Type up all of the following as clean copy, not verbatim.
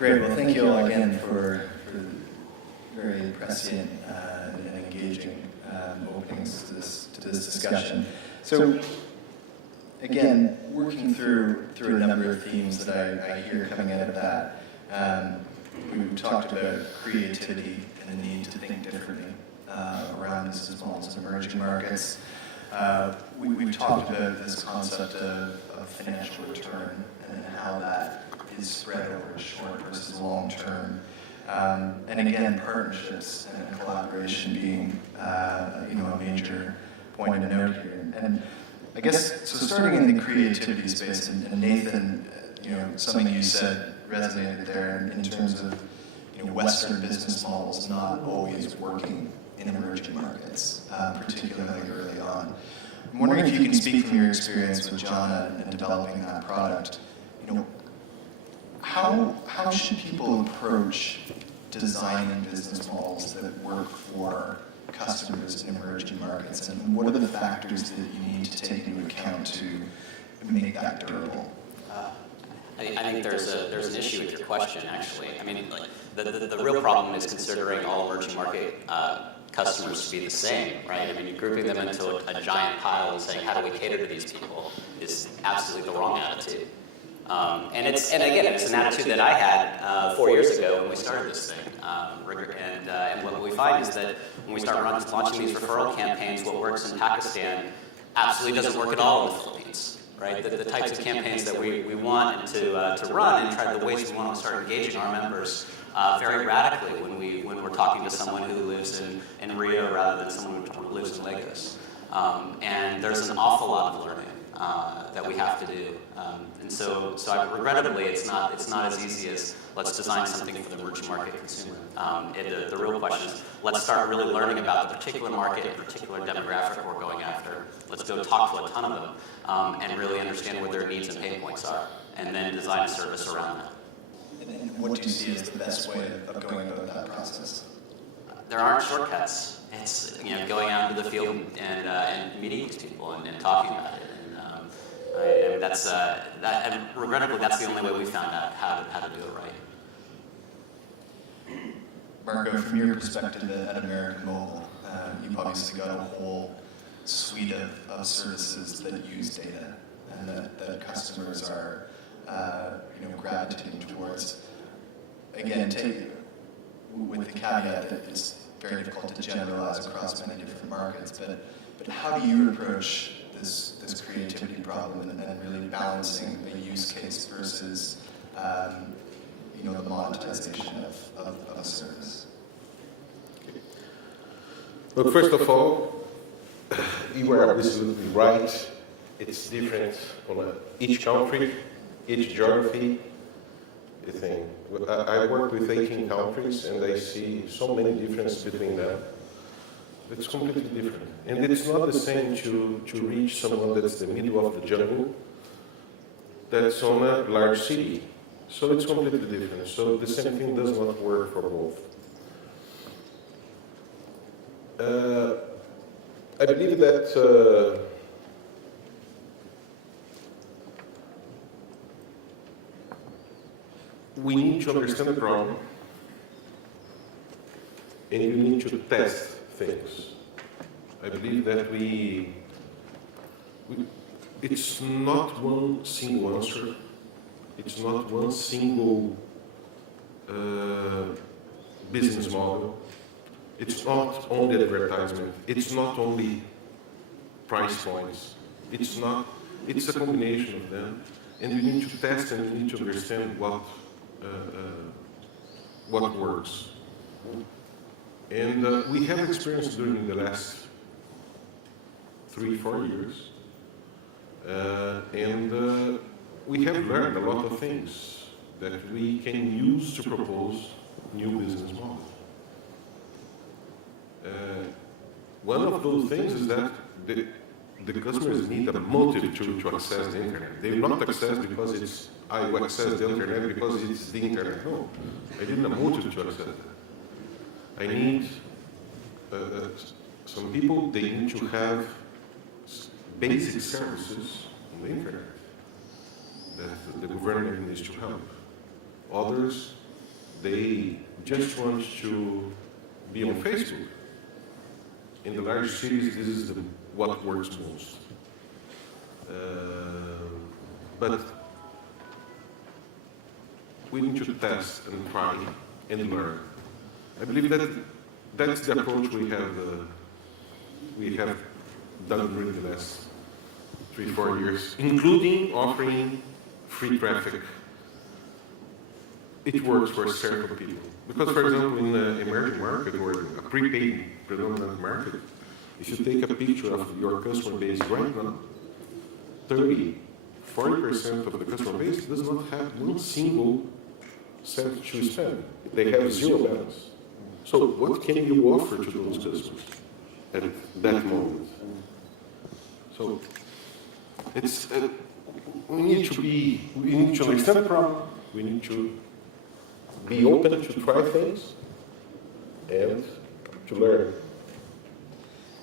Great. Well, thank you all again for very prescient and engaging openings to this discussion. So, again, working through a number of themes that I hear coming out of that. We've talked about creativity and the need to think differently around business models in emerging markets. We've talked about this concept of financial return and how that is spread over short versus long term. And again, partnerships and collaboration being a major point of note here. And I guess, so starting in the creativity space, and Nathan, something you said resonated there in terms of Western business models not always working in emerging markets, particularly early on. I'm wondering if you can speak from your experience with Jana and developing that product. How should people approach designing business models that work for customers in emerging markets, and what are the factors that you need to take into account to make that durable? I think there's an issue with your question, actually. I mean, the real problem is considering all emerging market customers to be the same, right? I mean, grouping them into a giant pile and saying, how do we cater to these people, is absolutely the wrong attitude. And again, it's an attitude that I had 4 years ago when we started this thing. And what we find is that when we start launching these referral campaigns, what works in Pakistan absolutely doesn't work at all in the Philippines. Right, the types of campaigns that we want to run and try the ways we want to start engaging our members very radically when we're talking to someone who lives in Rio rather than someone who lives in Lagos. And there's an awful lot of learning that we have to do. And so regrettably, it's not as easy as let's design something for the emerging market consumer. The real question is, let's start really learning about the particular market and particular demographic we're going after. Let's go talk to a ton of them and really understand what their needs and pain points are, and then design a service around that. And what do you see as the best way of going about that process? There aren't shortcuts. It's going out into the field and meeting these people and talking about it. And and regrettably, that's the only way we found out how to do it right. Marco, from your perspective at American Movil, you've obviously got a whole suite of services that use data and that customers are gravitating towards. Again, with the caveat that it's very difficult to generalize across many different markets, but how do you approach this creativity problem and really balancing the use case versus the monetization of a service? Well, first of all, you are absolutely right. It's different on each country, each geography. I work with 18 countries and I see so many differences between them. It's completely different. And it's not the same to reach someone that's in the middle of the jungle that's on a large city. So it's completely different. So the same thing does not work for both. I believe that we need to understand the problem and you need to test things. I believe that it's not one single answer. It's not one single business model. It's not only advertisement. It's not only price points. It's a combination of them. And you need to test and you need to understand what works. And we have experienced during the last 3-4 years. And we have learned a lot of things that we can use to propose new business models. One of those things is that the customers need a motive to access the internet. They will not access because I will access the internet because it's the internet. No, I need a motive to access it. I need some people, they need to have basic services on the internet that the government needs to help. Others, they just want to be on Facebook. In the large cities, this is what works most. But we need to test and try and learn. I believe that that's the approach we have done during the last 3-4 years, including offering free traffic. It works for certain people. Because, for example, in an emerging market or a prepaid predominant market, if you take a picture of your customer base right now, 30-40% of the customer base does not have one single cent to spend. They have zero balance. So what can you offer to those customers at that moment? So it's we need to understand the problem. We need to be open to try things and to learn.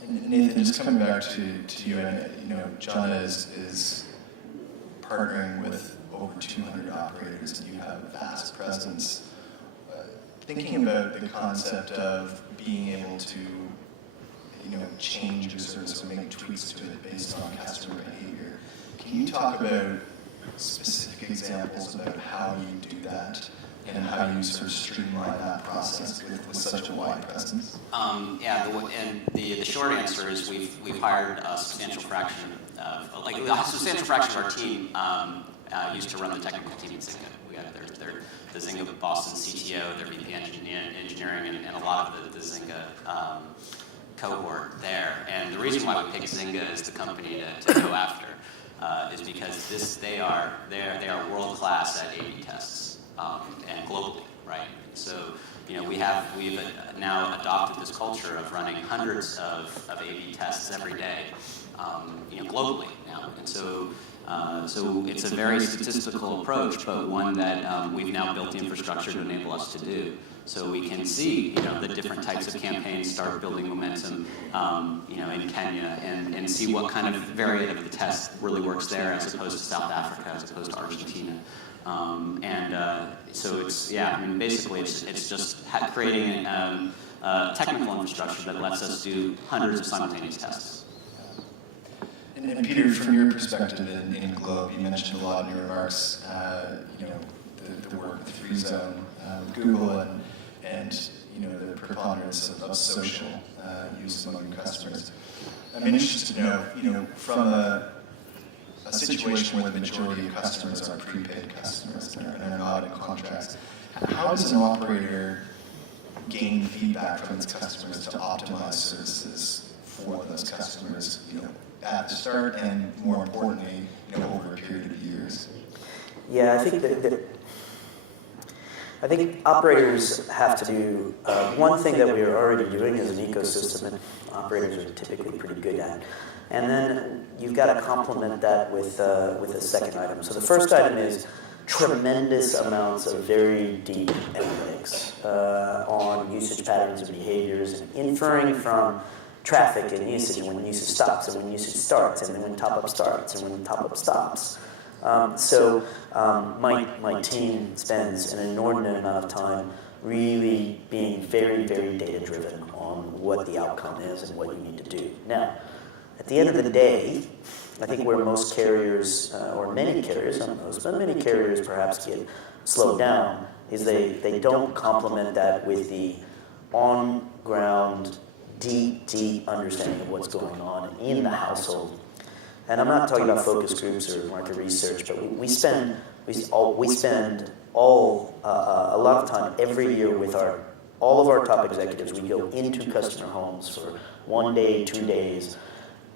And Nathan, just coming back to you, and Jana is partnering with over 200 operators, and you have a vast presence. Thinking about the concept of being able to, change your service or make tweaks to it based on customer behavior, can you talk about specific examples about how you do that and how you sort of streamline that process with such a wide presence? And the short answer is we've hired a substantial fraction of our team used to run the technical team in Zynga. We got the Zynga Boston CTO, their VP engineering, and a lot of the Zynga cohort there. And the reason why we picked Zynga as the company to go after is because they are world class at A/B tests and globally, right? So we've now adopted this culture of running hundreds of A/B tests every day, globally now, and so it's a very statistical approach, but one that we've now built the infrastructure to enable us to do. So we can see, the different types of campaigns start building momentum, in Kenya, and see what kind of variant of the test really works there, as opposed to South Africa, as opposed to Argentina. So basically it's just creating a technical infrastructure that lets us do hundreds of simultaneous tests. And Peter, from your perspective in Globe, you mentioned a lot in your remarks, the work with Free Zone, Google, and the preponderance of social use among your customers. I'm interested to know, from a situation where the majority of customers are prepaid customers and are not in contracts, how does an operator gain feedback from its customers to optimize services for those customers, at the start and, more importantly, over a period of years? Yeah, I think operators have to do one thing that we are already doing as an ecosystem, and operators are typically pretty good at. And then you've got to complement that with a second item. So the first item is tremendous amounts of very deep analytics on usage patterns and behaviors, and inferring from traffic and usage, and when usage stops, and when usage starts, and then when top-up starts, and when top-up stops. My team spends an inordinate amount of time really being very, very data-driven on what the outcome is and what you need to do. Now, at the end of the day, I think where most carriers, or many carriers, not most, but many carriers perhaps get slowed down, is they don't complement that with the on-ground, deep understanding of what's going on in the household. And I'm not talking about focus groups or market research, but we spend a lot of time every year with all of our top executives. We go into customer homes for 1 day, 2 days,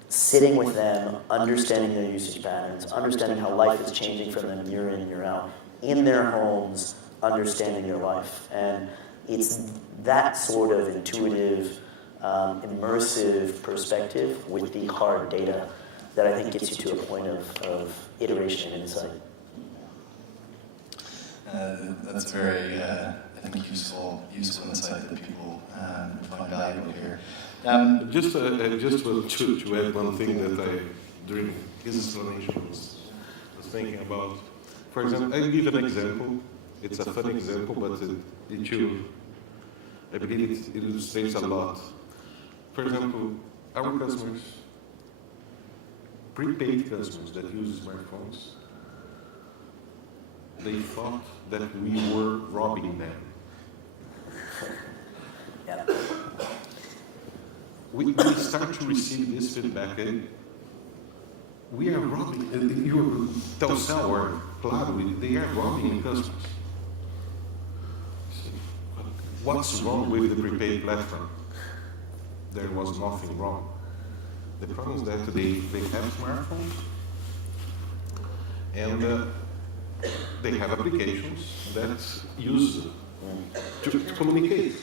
sitting with them, understanding their usage patterns, understanding how life is changing for them year in, year out, in their homes, understanding their life. And it's that sort of intuitive, immersive perspective with the hard data that I think gets you to a point of iteration and insight. That's very, I think, useful insight that people find valuable here. Just to add one thing that I, during his explanation, was thinking about. For example, I'll give an example. it's a funny example, but I believe it illustrates a lot. For example, our customers, prepaid customers that use smartphones, they thought that we were robbing them. Yeah. We start to receive this feedback. We are robbing, Telcel or Claro, they are robbing the customers. What's wrong with the prepaid platform? There was nothing wrong. The problem is that they have smartphones and they have applications that use to communicate.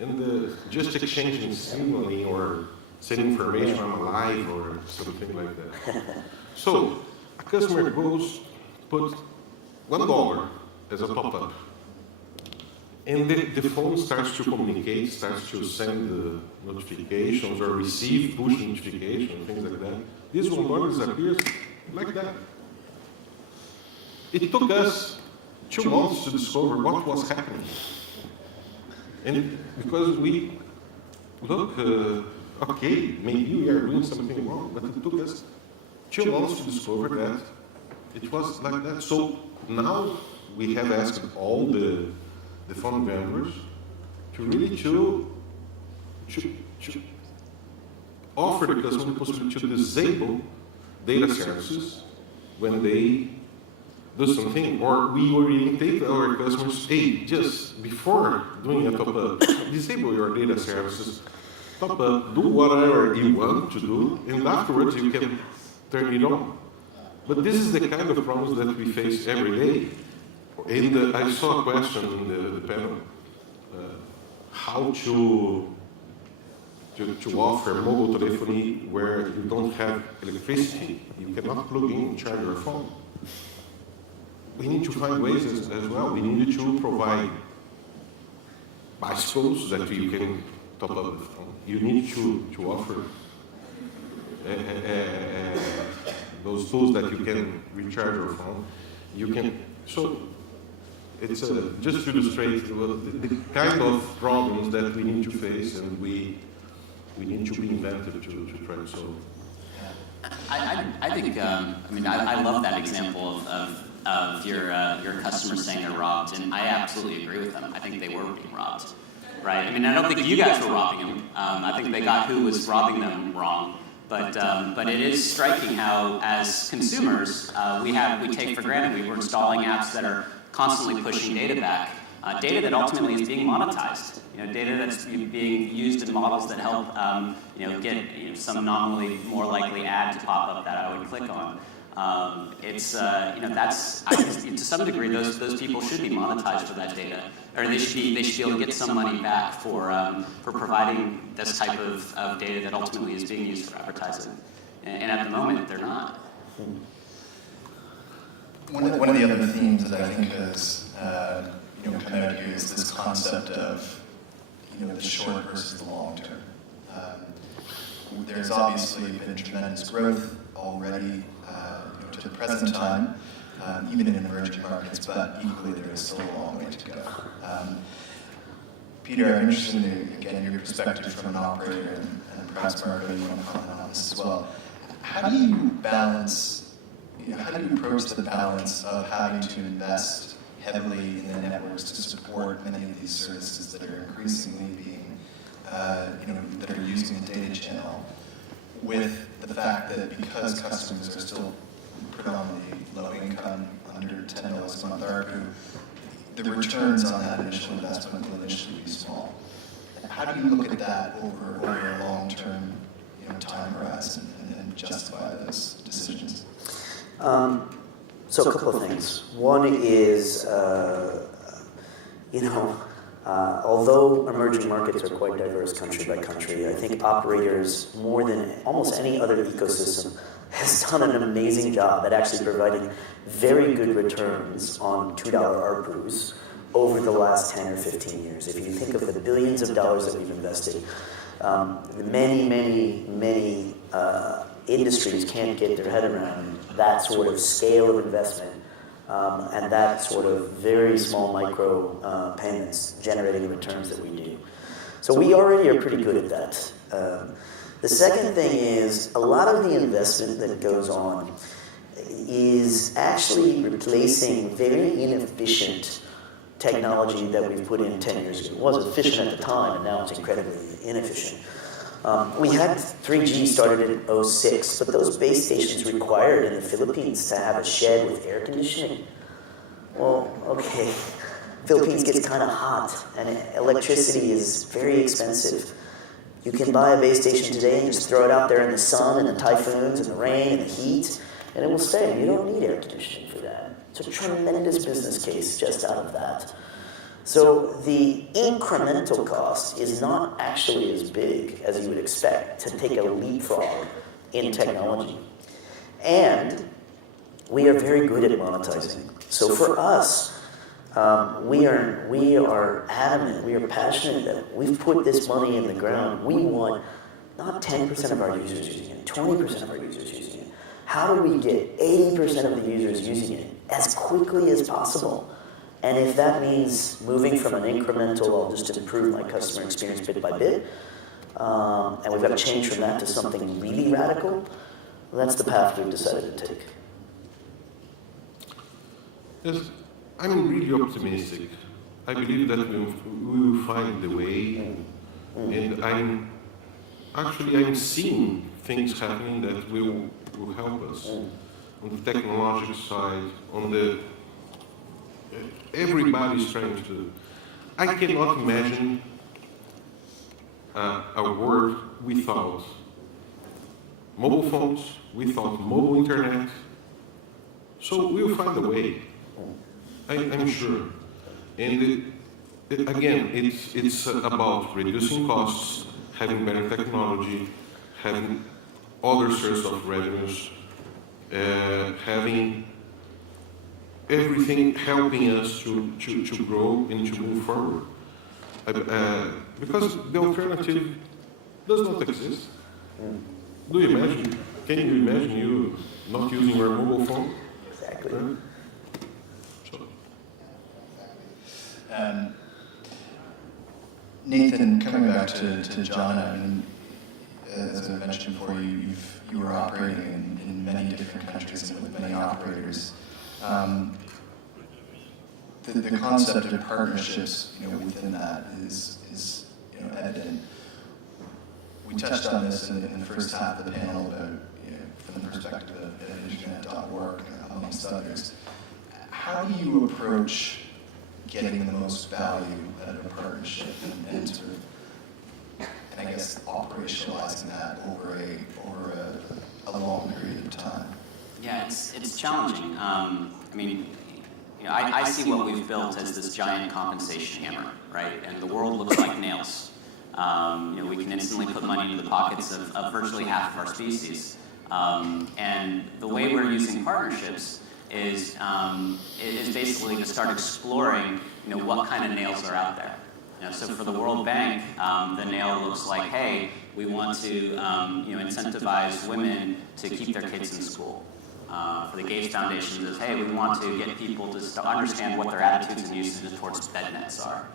And just exchanging signaling or sending information on a live or something like that. So a customer goes, put $1 as a top-up. And the phone starts to communicate, starts to send the notifications or receive push notifications, things like that. This $1 disappears like that. It took us 2 months to discover what was happening. And because we look, okay, maybe we are doing something wrong, but it took us 2 months to discover that it was like that. So now we have asked all the phone vendors to really to offer the customer the possibility to disable data services when they do something, or we orientate our customers, hey, just before doing a top-up, disable your data services, top-up, do whatever you want to do, and afterwards you can turn it on. But this is the kind of problems that we face every day. And I saw a question in the panel, how to offer mobile telephony where you don't have electricity, you cannot plug in and charge your phone. We need to find ways as well. We need to provide bicycles that you can top up the phone. You need to offer those tools that you can recharge your phone. You can, so it's just to illustrate the kind of problems that we need to face, and we need to be inventive to try to solve. I think, I love that example of your customers saying they're robbed, and I absolutely agree with them. I think they were being robbed, right? I mean, I don't think you guys were robbing them. I think they got who was robbing them wrong. But it is striking how, as consumers, we take for granted we're installing apps that are constantly pushing data back, data that ultimately is being monetized. Data that's being used in models that help get some nominally more likely ad to pop up that I would click on. That's to some degree those people should be monetized for that data, or they should be able to get some money back for providing this type of data that ultimately is being used for advertising. And at the moment, they're not. One of the other themes that I think has come out here is this concept of the short versus the long term. There's obviously been tremendous growth already to the present time, even in emerging markets, but equally there is still a long way to go. Peter, I'm interested in, again, your perspective from an operator, and perhaps Margaret, you want to comment on this as well. How do you balance, how do you approach the balance of having to invest heavily in the networks to support many of these services that are increasingly being, that are using the data channel, with the fact that because customers are still predominantly low income, under $10 a month ARPU, the returns on that initial investment will initially be small. How do you look at that over a long-term time horizon and justify those decisions? So a couple of things. One is, although emerging markets are quite diverse country by country, I think operators, more than almost any other ecosystem, has done an amazing job at actually providing very good returns on $2 ARPUs over the last 10 or 15 years. If you think of the billions of dollars that we've invested, many industries can't get their head around that sort of scale of investment and that sort of very small micro payments generating the returns that we do. So we already are pretty good at that. The second thing is a lot of the investment that goes on is actually replacing very inefficient technology that we've put in 10 years ago. It was efficient at the time, and now it's incredibly inefficient. We had 3G started in 2006, but those base stations required in the Philippines to have a shed with air conditioning. Well, okay, Philippines gets kind of hot, and electricity is very expensive. You can buy a base station today and just throw it out there in the sun and the typhoons and the rain and the heat, and it will stay. You don't need air conditioning for that. It's a tremendous business case just out of that. So the incremental cost is not actually as big as you would expect to take a leapfrog in technology. And we are very good at monetizing. So for us, we are adamant, we are passionate that we've put this money in the ground. We want not 10% of our users using it, 20% of our users using it. How do we get 80% of the users using it as quickly as possible? And if that means moving from an incremental, I'll just improve my customer experience bit by bit, and we've got to change from that to something really radical, well, that's the path we've decided to take. Yes, I'm really optimistic. I believe that we will find the way, and I'm seeing things happening that will help us on the technological side, on the everybody's trying to. I cannot imagine a world without mobile phones, without mobile internet. So we'll find a way. I'm sure. And again, it's about reducing costs, having better technology, having other sources of revenues, having everything helping us to grow and to move forward. Because the alternative does not exist. Do you imagine? Can you imagine you not using your mobile phone? Exactly. Right? Nathan, coming back to Jana, I mean, as I mentioned before, you were operating in many different countries and with many operators. The concept of partnerships, within that is evident. We touched on this in the first half of the panel about, from the perspective of internet.org, amongst others. How do you approach getting the most value out of a partnership and sort of, I guess, operationalizing that over a long period of time? Yeah, it's challenging. I mean, I see what we've built as this giant compensation hammer, right? And the world looks like nails. We can instantly put money into the pockets of virtually half of our species. And the way we're using partnerships is basically to start exploring, what kind of nails are out there. So for the World Bank, the nail looks like, hey, we want to, incentivize women to keep their kids in school. For the Gates Foundation, it says, hey, we want to get people to understand what their attitudes and usages towards bed nets are.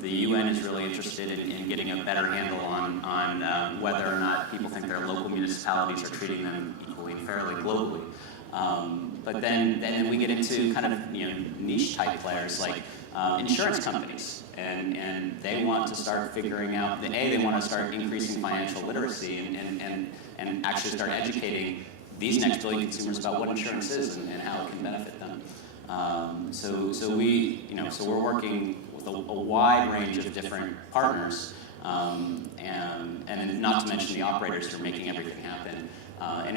The UN is really interested in getting a better handle on whether or not people think their local municipalities are treating them equally and fairly globally. But then we get into kind of niche type players like insurance companies, and they want to start figuring out they want to start increasing financial literacy and actually start educating these next billion consumers about what insurance is and how it can benefit them. So we're working with a wide range of different partners, and not to mention the operators who are making everything happen. And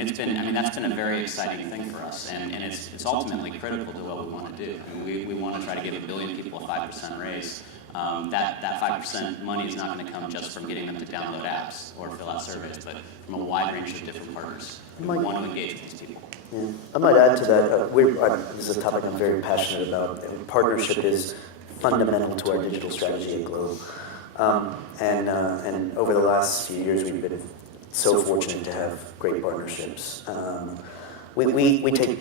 that's been a very exciting thing for us, and it's ultimately critical to what we want to do. I mean, we want to try to give 1 billion people a 5% raise. That 5% money is not going to come just from getting them to download apps or fill out surveys, but from a wide range of different partners who want to engage with these people. Yeah. I might add to that, this is a topic I'm very passionate about. Partnership is fundamental to our digital strategy at Globe. And over the last few years, we've been so fortunate to have great partnerships. We take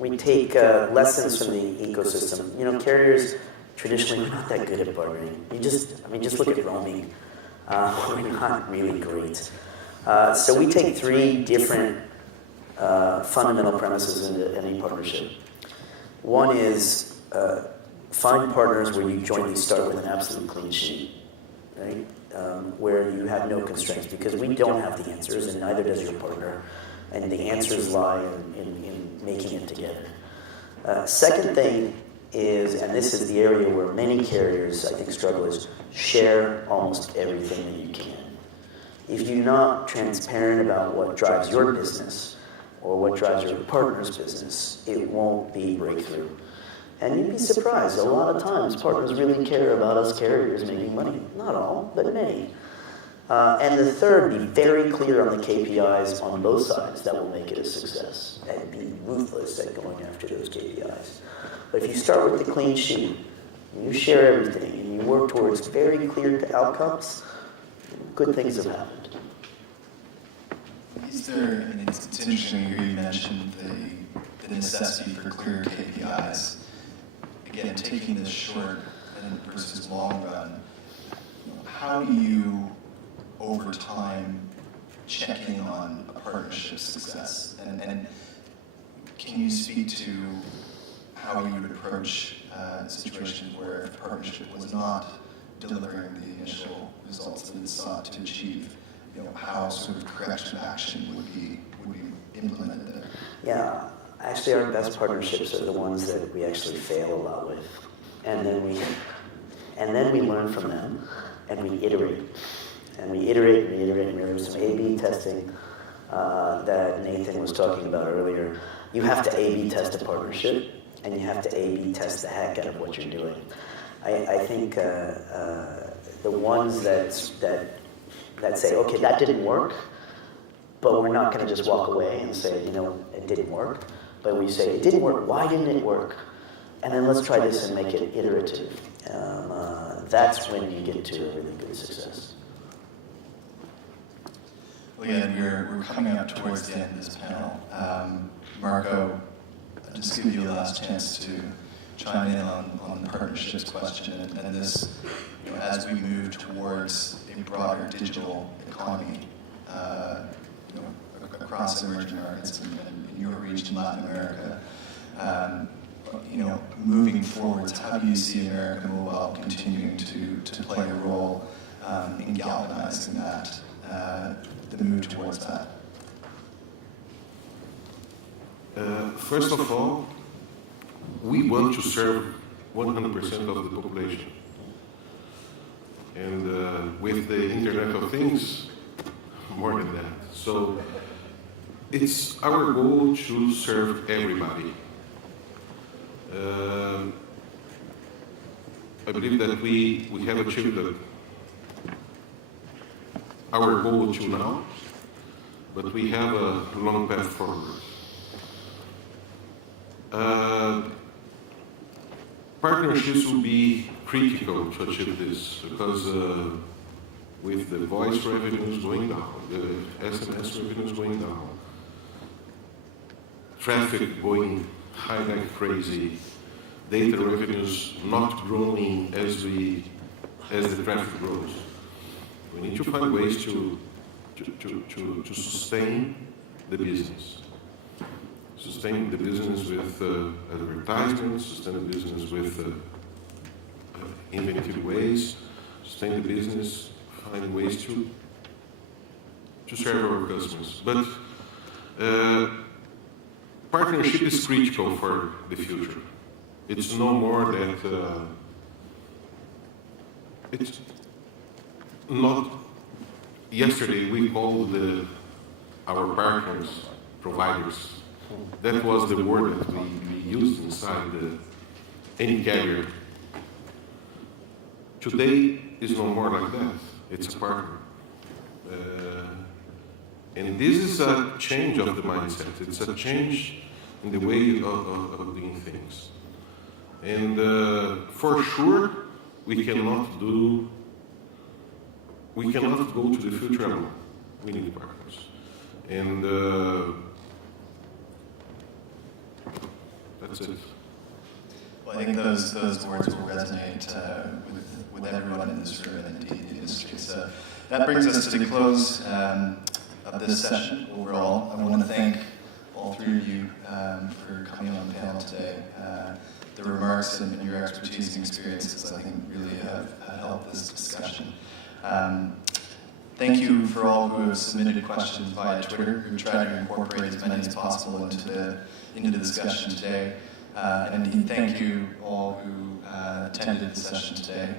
We take lessons from the ecosystem. You know, carriers traditionally we're not that good at partnering. Just look at roaming. We're not really great. So we take 3 different fundamental premises into any partnership. One is find partners where you jointly start with an absolute clean sheet, right? Where you have no constraints, because we don't have the answers, and neither does your partner, and the answers lie in making it together. Second thing is, and this is the area where many carriers, I think, struggle, is share almost everything that you can. If you're not transparent about what drives your business or what drives your partner's business, it won't be breakthrough. And you'd be surprised, a lot of times partners really care about us carriers making money. Not all, but many. And the third, be very clear on the KPIs on both sides that will make it a success, and be ruthless at going after those KPIs. But if you start with the clean sheet, and you share everything, and you work towards very clear outcomes, good things have happened. Is there, I mean, it's interesting here you mentioned the necessity for clear KPIs. Again, taking the short and versus long run, how do you, over time, check in on a partnership success? And can you speak to how you would approach a situation where a partnership was not delivering the initial results that it sought to achieve? You know, how sort of correction action would be implemented there? Yeah, actually our best partnerships are the ones that we actually fail a lot with. And then we learn from them, and we iterate. And we iterate and we iterate, and there's some A/B testing that Nathan was talking about earlier. You have to A/B test a partnership, and you have to A/B test the heck out of what you're doing. I think the ones that say, okay, that didn't work, but we're not going to just walk away and say, you know, it didn't work. But we say, it didn't work, why didn't it work? And then let's try this and make it iterative. That's when you get to a really good success. Well, again, we're coming up towards the end of this panel. Marco, I'll just give you a last chance to chime in on the partnerships question and this, you know, as we move towards a broader digital economy, you know, across emerging markets and in your region, Latin America, you know, moving forwards, how do you see America Movil continuing to play a role in galvanizing that, the move towards that? First of all, we want to serve 100% of the population. And with the Internet of Things, more than that. So it's our goal to serve everybody. I believe that we have achieved our goal till now, but we have a long path forward. Partnerships will be critical to achieve this because with the voice revenues going down, the SMS revenues going down, traffic going high like crazy, data revenues not growing as the traffic grows. We need to find ways to sustain the business. Sustain the business with advertisements, sustain the business with innovative ways, sustain the business, find ways to serve our customers. But partnership is critical for the future. It's no more that it's not. Yesterday we called our partners providers. That was the word that we used inside any carrier. Today is no more like that. It's a partner. And this is a change of the mindset. It's a change in the way of doing things. And for sure, we cannot go to the future alone. We need partners. And That's it. Well, I think those words will resonate with everyone in this room and indeed the industry. So that brings us to the close of this session overall. I want to thank all three of you for coming on the panel today. The remarks and your expertise and experiences, I think, really have helped this discussion. Thank you for all who have submitted questions via Twitter, who tried to incorporate as many as possible into the discussion today. And indeed, thank you all who attended the session today.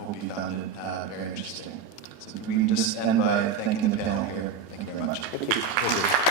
Hope you found it very interesting. So we can just end by thanking the panel here. Thank you very much. Thank you.